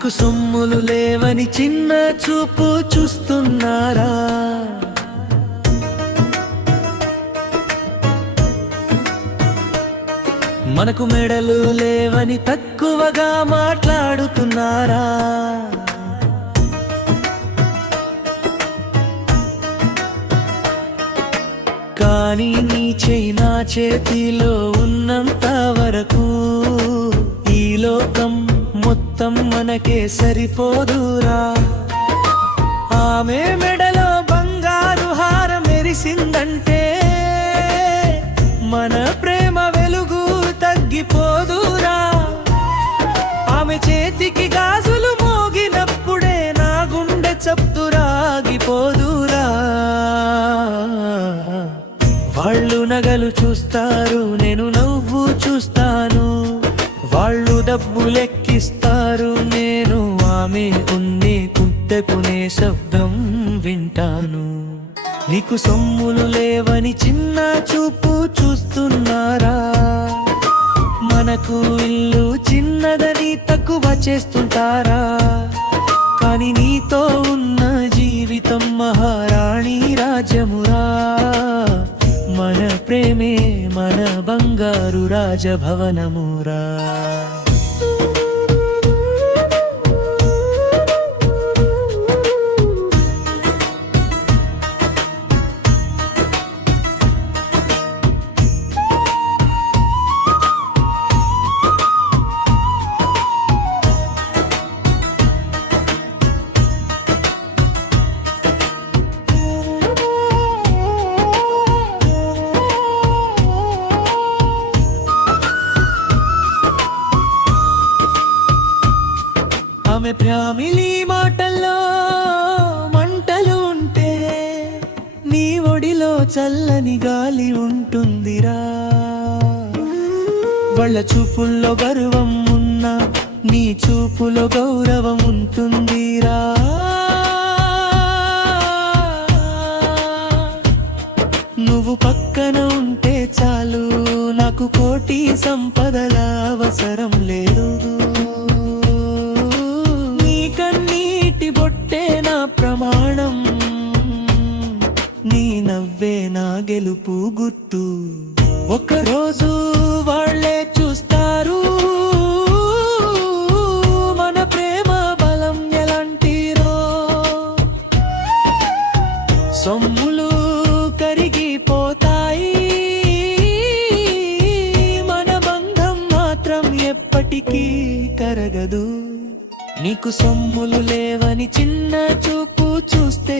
నీకు సొమ్ములు లేవని చిన్న చూపు చూస్తున్నారా? మనకు మెడలు లేవని తక్కువగా మాట్లాడుతున్నారా? కానీ నీ చెయ్యి నా చేతిలో ఉన్నంత వరకు ఈ లోకం మొత్తం మనకే సరిపోదురా. ఆమె మెడలో బంగారు హారం మెరిసిందంటే మన ప్రేమ వెలుగు తగ్గిపోదురా. ఆమె చేతికి గాజులు మోగినప్పుడే నా గుండె చప్పురాగిపోదురా. వాళ్ళు నగలు చూస్తారు, నేను నవ్వు చూస్తాను. వాళ్ళు డబ్బు లెక్కిస్తారు, నేను ఆమె ఉన్నే కుంటెకునే శబ్దం వింటాను. నీకు సొమ్ములు లేవని చిన్న చూపు చూస్తున్నారా? మనకు ఇల్లు చిన్నదని తక్కువ చేస్తుంటారా? కానీ నీతో ఉన్న జీవితం మహారాణి రాజ్యమురా. మన ప్రేమే మన బంగారు రాజభవనమురా. ఆమె ఫ్యామిలీ మాటల్లో మంటలు ఉంటే నీ ఒడిలో చల్లని గాలి ఉంటుందిరా. వాళ్ళ చూపుల్లో గర్వం ఉన్నా నీ చూపులో గౌరవం ఉంటుందిరా. నువ్వు పక్కన ఉంటే చాలు, నాకు కోటి సంపదల అవసరం లేదు. కన్నీటి బొట్టే నా ప్రమాణం, నీ నవ్వే నా గెలుపు గుర్తు. ఒకరోజు వాళ్ళే చూస్తారు మన ప్రేమ బలం ఎలాంటిరో. సొమ్ములు కరిగిపోతాయి, మన బంధం మాత్రం ఎప్పటికీ కరగదు. నీకు సొమ్ములు లేవని చిన్న చూపు చూస్తే